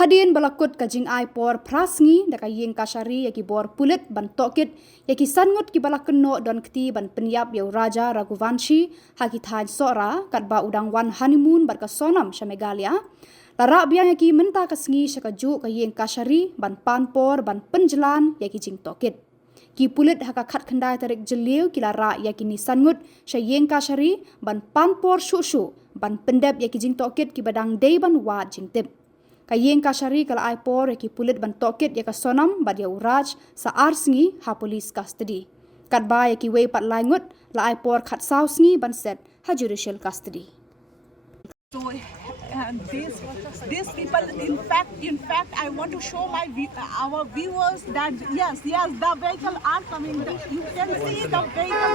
Hadin balakut kajing ai por prasngi daka Iingkashari yaki bor Pulit ban tokit yaki sangut ki balakun no don kti ban penyap yau Raja Raghuvanshi haki thain sora kat ba udang wan honeymoon bar ka Sonam sha Meghalaya. Lara Biang yaki menta ka Sngi sha ka ju ka Iingkashari ban panpor ban penjelan yaki jing tokit. Ki Pulit haka khat khandai tarik jeliu ki lara yaki ni sangut sha Iingkashari ban panpor shu ban pendep yaki jing tokit ki badang dei ban wat jing tip. Ka Iingkashari kala ai por yaki Pulit ban tokit yaka Sonam bad ya uraj sa Sngi ha police custody. Kat ba yaki wei pat langut la ai por khat sau Sngi ban set ha judicial custody. So these people, in fact, I want to show our viewers that yes, the vehicle are coming. You can see the vehicle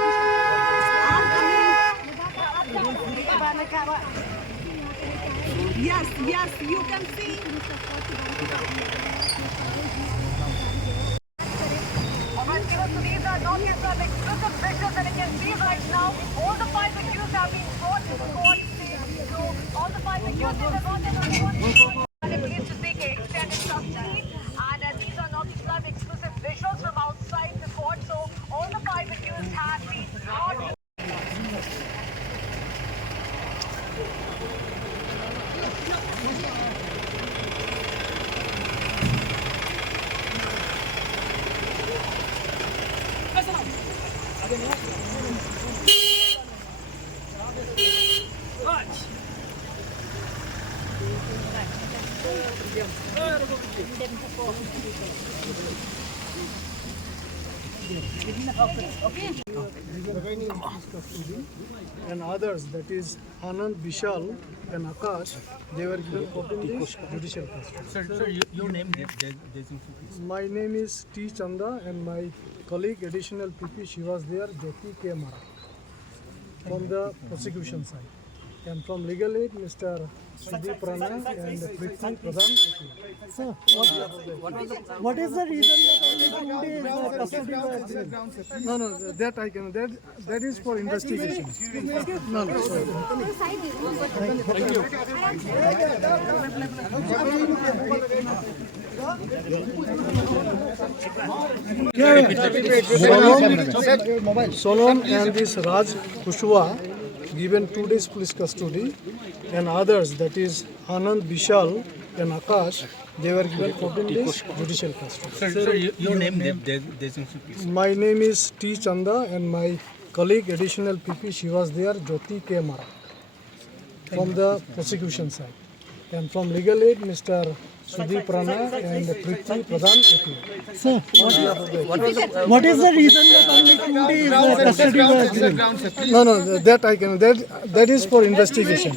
are coming. Yes, you can see. These are not yet some exclusive pictures that you can see right now. All the 5 accused have been brought to the court. So all the 5 accused in the court are pleased to seek extended custody. And these are not some exclusive visuals from outside the court. So all the 5 accused have been brought. And others, that is Anand, Vishal and Akash, they were given 14 days judicial custody. Sir, your name, My name is T. Chanda and my colleague additional PP, she was there, Jyoti K. Mara, from the prosecution side. And from legal aid, Mr. Sudeep Rana and Prithvi Pradhan. Sir, what is the reason that only 2 days custody was given? No, that I can, that is for investigation. No, sorry. Sonam and this Raj Kushwa given 2 days police custody, and others, that is Anand, Vishal and Akash, they were given 14 days judicial custody. Sir, your name, please. My name is T. Chanda and my colleague additional PP, she was there, Jyoti K. Mara, from the prosecution side. And from legal aid, Mr. Sudeep Rana and Prithvi Pradhan. Sir, what is the reason that only 2 days custody was given? No, that I can, that is for investigation.